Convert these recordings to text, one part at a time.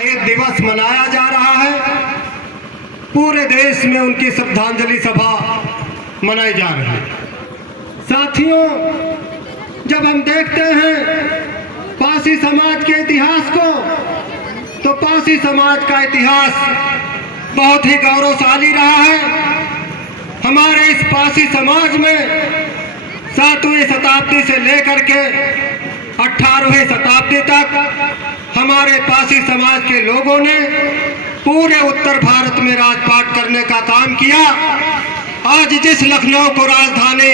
शहीद दिवस मनाया जा रहा है। पूरे देश में उनकी श्रद्धांजलि सभा मनाई जा रही है। साथियों, जब हम देखते हैं पासी समाज के इतिहास को, तो पासी समाज का इतिहास बहुत ही गौरवशाली रहा है। हमारे इस पासी समाज में 7वीं शताब्दी से लेकर के 18वीं शताब्दी तक हमारे पासी समाज के लोगों ने पूरे उत्तर भारत में राजपाट करने का काम किया। आज जिस लखनऊ को राजधानी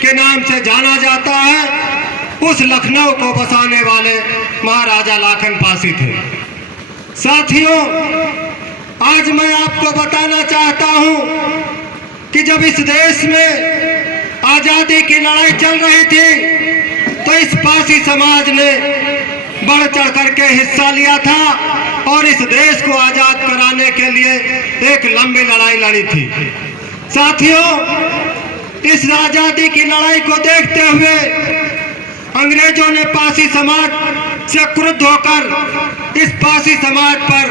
के नाम से जाना जाता है, उस लखनऊ को बसाने वाले महाराजा लाखन पासी थे। साथियों, आज मैं आपको बताना चाहता हूं कि जब इस देश में आजादी की लड़ाई चल रही थी, तो इस पासी समाज ने बढ़ चढ़ करके हिस्सा लिया था और इस देश को आजाद कराने के लिए एक लंबी लड़ाई लड़ी थी। साथियों, इस आजादी की लड़ाई को देखते हुए अंग्रेजों ने पासी समाज से क्रुद्ध होकर इस पासी समाज पर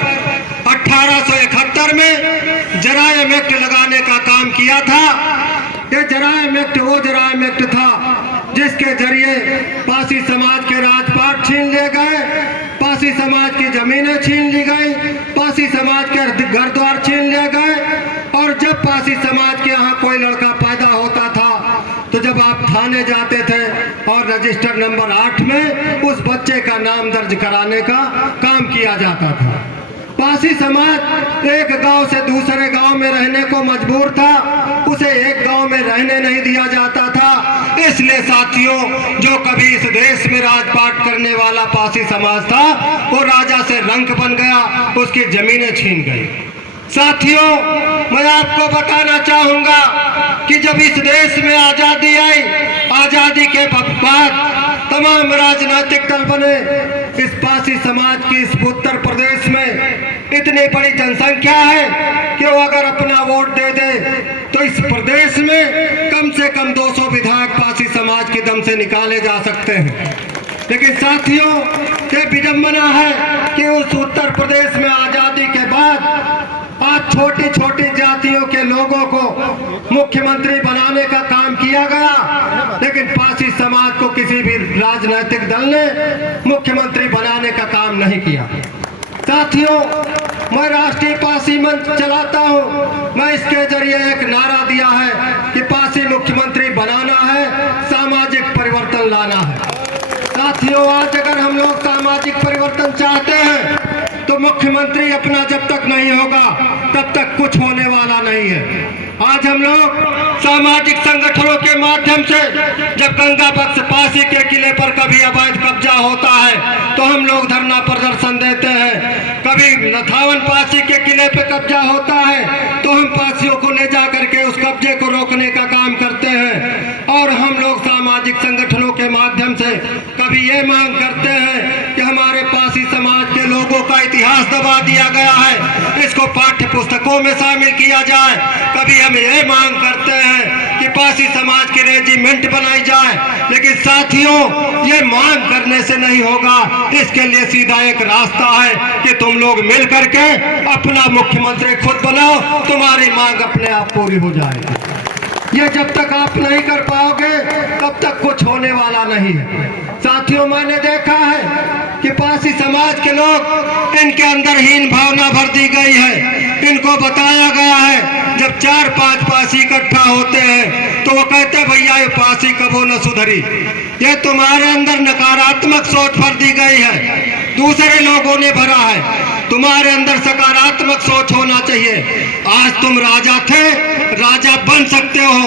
1871 में जरायम एक्ट लगाने का काम किया था। ये जरायम एक्ट वो जरायम एक्ट था जिसके जरिए पासी समाज के राजपाट छीन लिए गए, पासी समाज की जमीनें छीन ली गई, पासी समाज के घर द्वार छीन लिए गए। और जब पासी समाज के यहाँ कोई लड़का पैदा होता था, तो जब आप थाने जाते थे और रजिस्टर नंबर 8 में उस बच्चे का नाम दर्ज कराने का काम किया जाता था। पासी समाज एक गांव से दूसरे गांव में रहने को मजबूर था, उसे एक गांव में रहने नहीं दिया जाता था। इसलिए साथियों, जो कभी इस देश में राजपाट करने वाला पासी समाज था, वो राजा से रंक बन गया, उसकी जमीनें छीन गई। साथियों, मैं आपको बताना चाहूंगा कि जब इस देश में आजादी आई, आजादी के बाद तमाम राजनीतिक दल बने। इस पासी समाज की इस उत्तर प्रदेश में इतनी बड़ी जनसंख्या है कि वो अगर अपना वोट दे दे तो इस प्रदेश में कम से कम 200 विधायक पासी समाज के दम से निकाले जा सकते हैं। लेकिन साथियों, ये विडंबना है कि उस उत्तर प्रदेश में आजादी के बाद आज छोटी छोटी जातियों के लोगों को मुख्यमंत्री बनाने का काम किया गया, लेकिन पासी समाज को किसी भी राजनीतिक दल ने मुख्यमंत्री बनाने का काम नहीं किया। साथियों, मैं राष्ट्रीय पासी मंच चलाता हूं। मैं इसके जरिए एक नारा दिया है कि पासी मुख्यमंत्री बनाना है, सामाजिक परिवर्तन लाना है। साथियों, आज अगर हम लोग सामाजिक परिवर्तन चाहते हैं तो मुख्यमंत्री अपना जब तक नहीं होगा तब तक कुछ होने वाला नहीं है। आज हम लोग सामाजिक संगठनों के माध्यम से, जब गंगा बख्श पासी के किले पर कभी अवैध कब्जा होता है तो हम लोग धरना प्रदर्शन देते हैं, कभी नथावन पासी के किले पे कब्जा होता है तो हम पासियों को ले जा करके उस कब्जे को रोकने का काम करते हैं। और हम लोग सामाजिक संगठनों के माध्यम से कभी ये मांग करते हैं कि हमारे पासी समाज के लोगों का इतिहास दबा दिया गया है, इसको पाठ्य पुस्तकों में शामिल किया जाए। कभी हम ये मांग करते हैं कि पासी समाज की रेजिमेंट बनाई जाए। लेकिन साथियों, ये मांग करने से नहीं होगा, इसके लिए सीधा एक रास्ता है कि तुम लोग मिल करके अपना मुख्यमंत्री खुद बनाओ, तुम्हारी मांग अपने आप पूरी हो जाएगी। ये जब तक आप नहीं कर पाओगे तब तक कुछ होने वाला नहीं है। साथियों, मैंने देखा है कि पासी समाज के लोग, इनके अंदर हीन भावना भर दी गई है। इनको बताया गया है जब 4-5 पासी इकट्ठा होते हैं तो वो कहते भैया ये पासी कबो न सुधरी। ये तुम्हारे अंदर नकारात्मक सोच भर दी गई है, दूसरे लोगों ने भरा है। तुम्हारे अंदर सकारात्मक सोच होना चाहिए। आज तुम राजा थे, राजा बन सकते हो।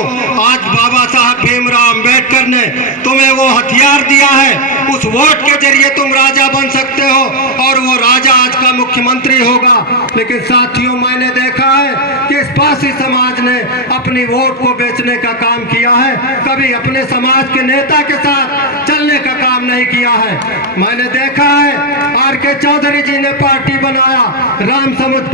आज बाबा साहब भीमराव अंबेडकर ने तुम्हें वो हथियार दिया है, उस वोट के जरिए तुम राजा बन सकते हो और वो राजा आज का मुख्यमंत्री होगा। लेकिन साथियों, मैंने देखा है कि इस पासी समाज ने अपने अपनी वोट को बेचने का काम किया है, कभी अपने समाज के नेता के साथ चलने का काम नहीं किया है। मैंने देखा है आर.के. चौधरी जी ने पार्टी बनाया, रामसमुद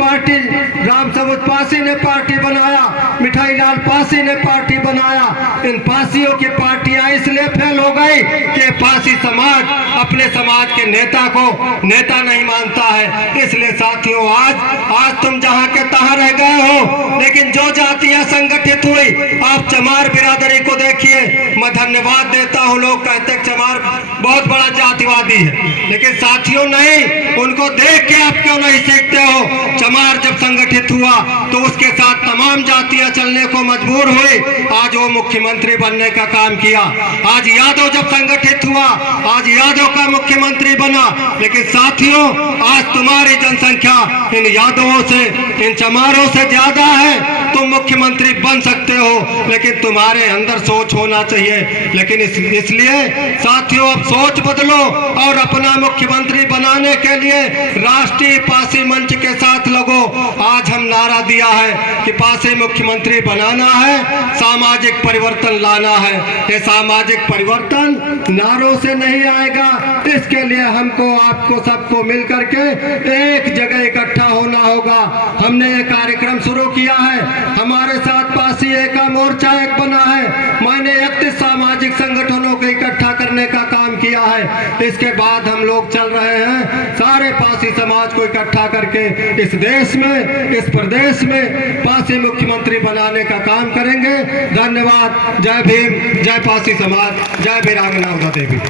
पासी ने पार्टी बनाया, मिठाई लाल पासी ने पार्टी बनाया। इन पासियों की पार्टियां इसलिए फेल हो गई कि पासी समाज अपने समाज के नेता को नेता नहीं मानता है। इसलिए साथियों, आज तुम जहां के तहां रह गए हो, लेकिन जो जातियां संगठित हुई, आप चमार बिरादरी को देखिए। मैं धन्यवाद देता हूं, लोग कहते हैं चमार बहुत बड़ा जातिवादी है, लेकिन साथियों नहीं, उनको देख के आप क्यों नहीं सीखते हो? चमार जब संगठित हुआ तो उसके साथ तमाम जातियां चलने को मजबूर हुई, आज वो मुख्यमंत्री बनने का काम किया। आज यादव जब संगठित हुआ, आज यादव का मुख्यमंत्री बना। लेकिन साथियों, आज तुम्हारी जनसंख्या इन यादवों से, इन चमारों से ज्यादा है। तुम मुख्यमंत्री बन सकते हो, लेकिन तुम्हारे अंदर सोच होना चाहिए। लेकिन इसलिए साथियों, अब सोच बदलो और अपना मुख्यमंत्री बनाने के लिए राष्ट्रीय पासी मंच के साथ लगो। आज हम नारा दिया है कि पासी मुख्यमंत्री बनाना है, सामाजिक परिवर्तन लाना है। ये सामाजिक परिवर्तन नारों से नहीं आएगा, इसके लिए हमको, आपको, सबको मिलकर के एक जगह इकट्ठा होना होगा। हमने ये कार्यक्रम शुरू किया है, हमारे साथ पासी एका मोर्चा एक बना है। मैंने 31 सामाजिक संगठनों को इकट्ठा करने का काम किया है। इसके बाद हम लोग चल रहे हैं, सारे पासी समाज को इकट्ठा करके इस देश में, इस प्रदेश में पासी मुख्यमंत्री बनाने का काम करेंगे। धन्यवाद। जय भीम, जय पासी समाज, जय वीरांगना उषा देवी।